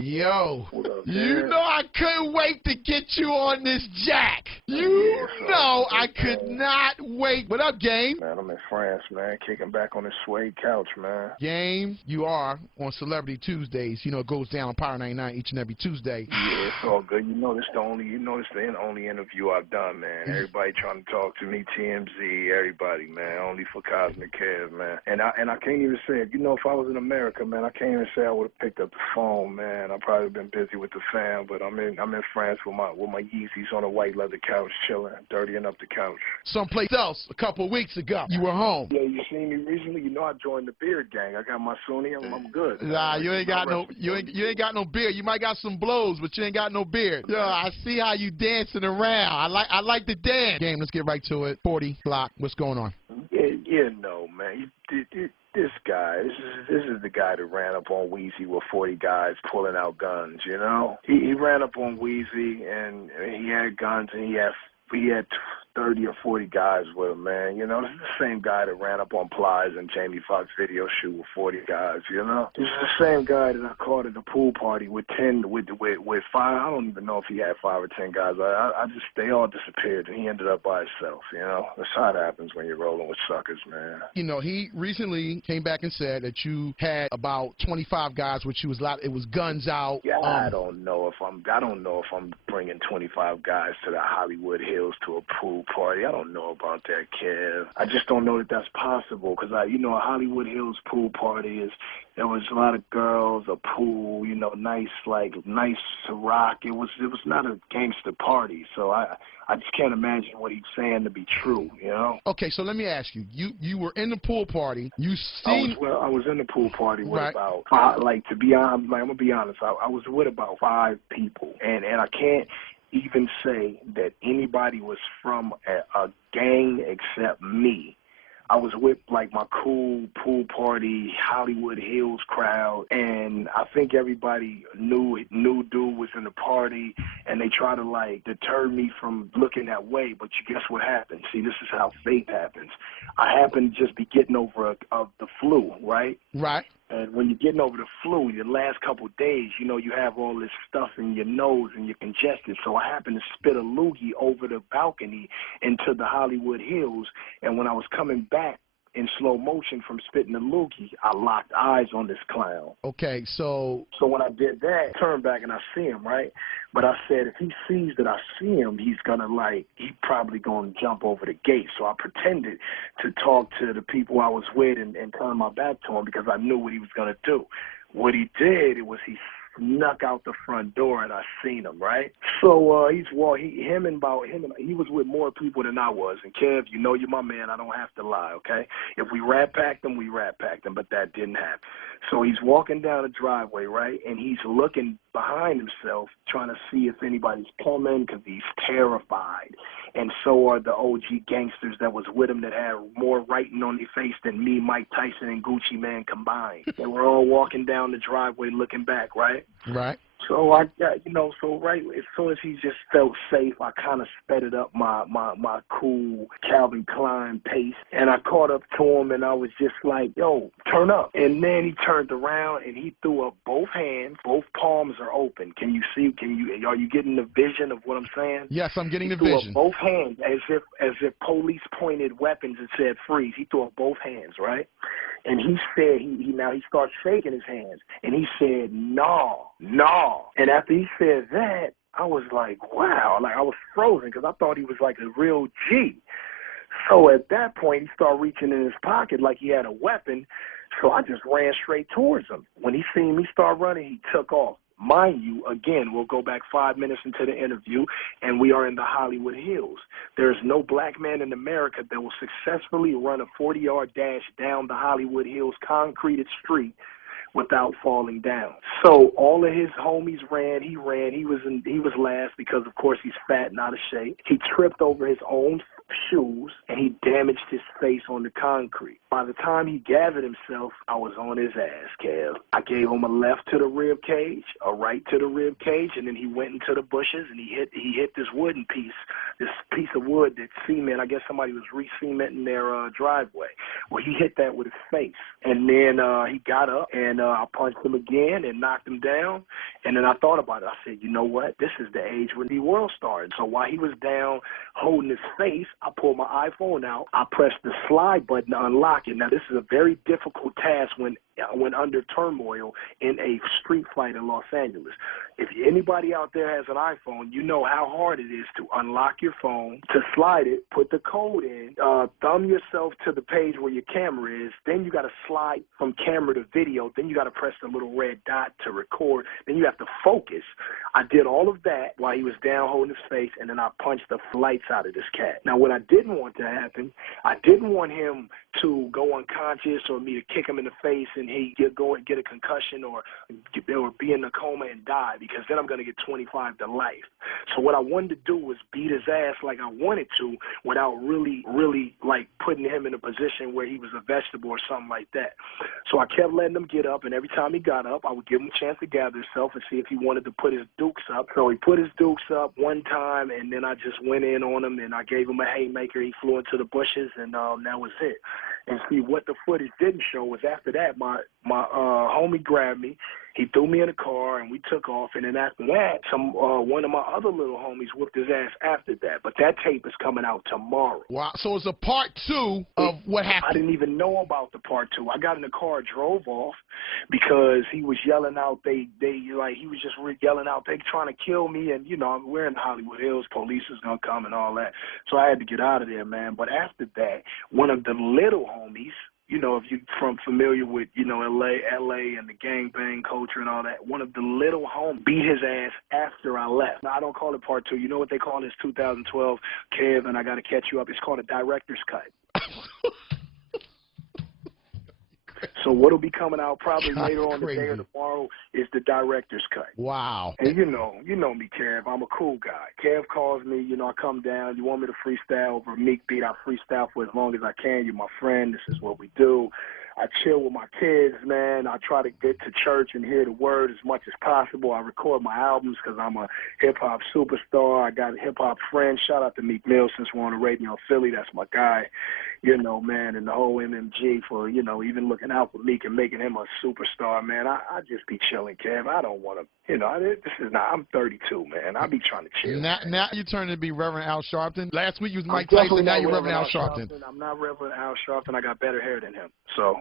Yo, What up, you man? know I couldn't wait to get you on this jack. You know I could not wait. What up, Game? Man, I'm in France, man, kicking back on this suede couch, man. Game, you are on Celebrity Tuesdays. You know it goes down on Power 99 each and every Tuesday. Yeah, it's all good. You know this the only interview I've done, man. Everybody trying to talk to me, TMZ, everybody, man. Only for Cosmic Kev, man. And I can't even say it. You know, if I was in America, man, I can't even say I would have picked up the phone, man. I've probably been busy with the fam, but I'm in France with my Yeezys on a white leather couch, chilling, dirtying up the couch. Someplace else a couple of weeks ago, you were home. Yeah, you seen me recently? You know I joined the beard gang. I got my Sunni. I'm good. Nah, you ain't got no beard. You might got some blows, but you ain't got no beard. Yo, I see how you dancing around. I like the dance. Game, let's get right to it. 40 block. What's going on? Yeah, no, man. This guy, this is the guy that ran up on Weezy with 40 guys pulling out guns, you know? He ran up on Weezy, and he had guns, and he had 30 or 40 guys with him, man. You know, this is the same guy that ran up on Plies and Jamie Foxx video shoot with 40 guys, you know? This is the same guy that I caught at the pool party with 5. I don't even know if he had 5 or 10 guys. They all disappeared, and he ended up by himself, you know? That's how it happens when you're rolling with suckers, man. You know, he recently came back and said that you had about 25 guys, which it was guns out. Yeah, I don't know if I'm bringing 25 guys to the Hollywood Hills to a pool party. I don't know about that, Kev. I just don't know that that's possible because a Hollywood Hills pool party there was a lot of girls, a pool, you know, nice rock. It was not a gangster party, so I just can't imagine what he's saying to be true, you know. Okay, so let me ask you. You were in the pool party. You seen? I was in the pool party with right. about 5. To be honest, I'm gonna be honest. I was with about 5 people, and I can't even say that anybody was from a gang except me. I was with, like, my cool pool party, Hollywood Hills crowd, and I think everybody knew dude was in the party, and they try to, like, deter me from looking that way, but you guess what happened? See, this is how fate happens. I happened to just be getting over the flu, right? Right. And when you're getting over the flu, your last couple of days, you know, you have all this stuff in your nose and you're congested. So I happened to spit a loogie over the balcony into the Hollywood Hills. And when I was coming back in slow motion from spitting the loogie, I locked eyes on this clown. Okay, so when I did that, I turned back and I see him, right? But I said, if he sees that I see him, he probably going to jump over the gate. So I pretended to talk to the people I was with and turn my back to him because I knew what he was going to do. What he did, he snuck out the front door and I seen him, right? So he was with more people than I was. And Kev, you know you're my man. I don't have to lie, okay? If we rat packed him, we rat packed him, but that didn't happen. So he's walking down the driveway, right? And he's looking behind himself, trying to see if anybody's coming because he's terrified. And so are the OG gangsters that was with him that had more writing on their face than me, Mike Tyson, and Gucci Mane combined. They were all walking down the driveway looking back, right? Right. So I got, right as soon as he just felt safe, I kind of sped up my cool Calvin Klein pace, and I caught up to him, and I was just like, yo, turn up. And then he turned around, and he threw up both hands. Both palms are open. Are you getting the vision of what I'm saying? Yes, I'm getting the vision. vision. He threw up both hands as if police pointed weapons and said freeze. He threw up both hands, right? And he said, he starts shaking his hands, and he said, no. And after he said that, I was like, wow, like I was frozen because I thought he was like a real G. So at that point, he started reaching in his pocket like he had a weapon, so I just ran straight towards him. When he seen me start running, he took off. Mind you, again, we'll go back 5 minutes into the interview, and we are in the Hollywood Hills. There is no black man in America that will successfully run a 40-yard dash down the Hollywood Hills concreted street without falling down. So all of his homies ran. He was last because, of course, he's fat and out of shape. He tripped over his own shoes, and he damaged his face on the concrete. By the time he gathered himself, I was on his ass, Kev. I gave him a left to the rib cage, a right to the rib cage, and then he went into the bushes and he hit this wooden piece, this piece of wood that cement. I guess somebody was re-cementing their driveway. Well, he hit that with his face, and then he got up and I punched him again and knocked him down. And then I thought about it. I said, you know what? This is the age when the world started. So while he was down holding his face, I pulled my iPhone out. I pressed the slide button to unlock it. Now, this is a very difficult task when under turmoil in a street fight in Los Angeles. If anybody out there has an iPhone, you know how hard it is to unlock your phone, to slide it, put the code in, thumb yourself to the page where your camera is, then you got to slide from camera to video, then you got to press the little red dot to record, then you have to focus. I did all of that while he was down holding his face, and then I punched the lights out of this cat. Now, what I didn't want to happen, I didn't want him to go unconscious or me to kick him in the face and he go and get a concussion or be in a coma and die, because then I'm going to get 25 to life. So what I wanted to do was beat his ass like I wanted to without really like putting him in a position where he was a vegetable or something like that. So I kept letting him get up, and every time he got up, I would give him a chance to gather himself and see if he wanted to put his dukes up. So he put his dukes up one time, and then I just went in on him, and I gave him a haymaker. He flew into the bushes, and that was it. And see, what the footage didn't show was after that, my homie grabbed me. He threw me in a car, and we took off. And then after that, one of my other little homies whooped his ass after that. But that tape is coming out tomorrow. Wow. So it's a part 2 of what happened. I didn't even know about the part 2. I got in the car, drove off because he was yelling out. He was just yelling out, they trying to kill me. And, we're in Hollywood Hills. Police is going to come and all that. So I had to get out of there, man. But after that, one of the little homies, if you're familiar with, LA and the gangbang culture and all that, one of the little homies beat his ass after I left. Now, I don't call it part 2. You know what they call this 2012, Kev, and I got to catch you up. It's called a director's cut. So what'll be coming out probably later on today or tomorrow is the director's cut. Wow. And you know me, Kev. I'm a cool guy. Kev calls me, I come down. You want me to freestyle over a Meek beat? I freestyle for as long as I can. You're my friend. This is what we do. I chill with my kids, man. I try to get to church and hear the word as much as possible. I record my albums because I'm a hip-hop superstar. I got a hip-hop friend. Shout out to Meek Mill since we're on the radio in Philly. That's my guy, man, and the whole MMG for, even looking out for Meek and making him a superstar, man. I just be chilling, Kev. I don't want to, I'm 32, man. I be trying to chill. Now you're turning to be Reverend Al Sharpton. Last week you was Mike Tyson. Now you're Reverend Al Sharpton. I'm not Reverend Al Sharpton. I got better hair than him. So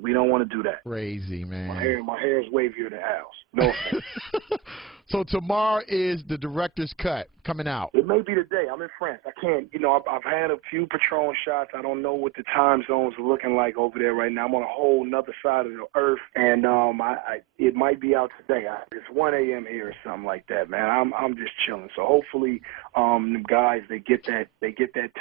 we don't want to do that. Crazy, man. My hair is wavier than Al's. No offense. So tomorrow is the director's cut coming out. It may be today. I'm in France. I can't, I've had a few Patron shots. I don't know what the time zones are looking like over there right now. I'm on a whole nother side of the earth, and it might be out today. It's 1 a.m. here or something like that, man. I'm just chilling. So hopefully, the guys they get that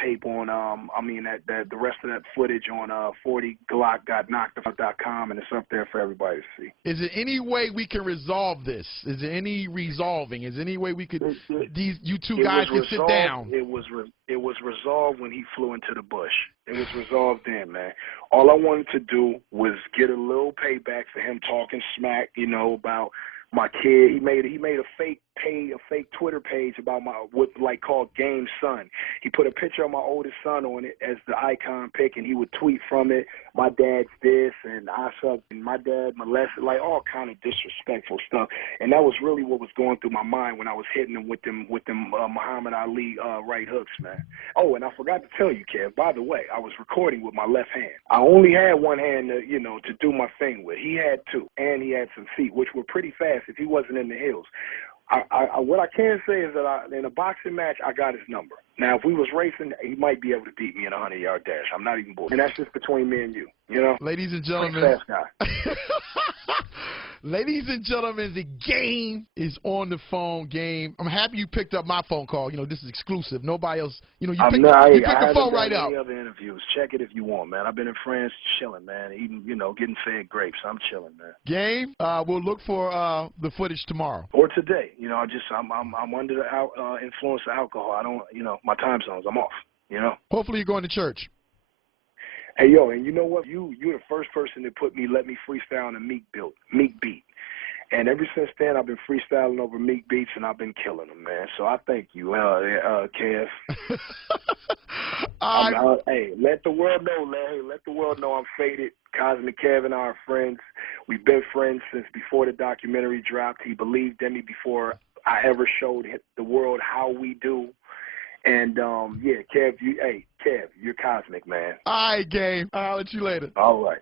tape on. The rest of that footage on 40glock.knockedout.com, and it's up there for everybody to see. Is there any way we can resolve this? Is there any resolving? Is there any way we could you two guys can sit down? It was resolved when he flew into the bush. It was resolved then, man. All I wanted to do was get a little payback for him talking smack, about my kid. He made a fake Twitter page about called Game Son. He put a picture of my oldest son on it as the icon pic, and he would tweet from it, my dad's this, and I sucked, and my dad molested, all kind of disrespectful stuff. And that was really what was going through my mind when I was hitting him with them Muhammad Ali right hooks, man. Oh, and I forgot to tell you, Kev, by the way, I was recording with my left hand. I only had one hand to do my thing with. He had two, and he had some feet, which were pretty fast if he wasn't in the hills. What I can say is that in a boxing match, I got his number. Now, if we was racing, he might be able to beat me in a 100-yard dash. I'm not even bullshit. And that's just between me and you, Ladies and gentlemen. Fast guy. Ladies and gentlemen, the Game is on the phone. Game. I'm happy you picked up my phone call. This is exclusive. Nobody else. You picked the phone right up. Any other interviews? Check it if you want, man. I've been in France chilling, man. Eating, getting fed grapes. I'm chilling, man. Game. We'll look for the footage tomorrow or today. I'm under the influence of alcohol. I don't, my time zones. I'm off. Hopefully you're going to church. Hey, yo, and you know what? You're the first person to let me freestyle on a Meek beat. And ever since then, I've been freestyling over Meek beats, and I've been killing them, man. So I thank you, Kev. Hey, let the world know, let the world know I'm faded. Cosmic Kev and I are friends. We've been friends since before the documentary dropped. He believed in me before I ever showed the world how we do. And, yeah, Kev, you're cosmic, man. All right, game. I'll let you later. All right.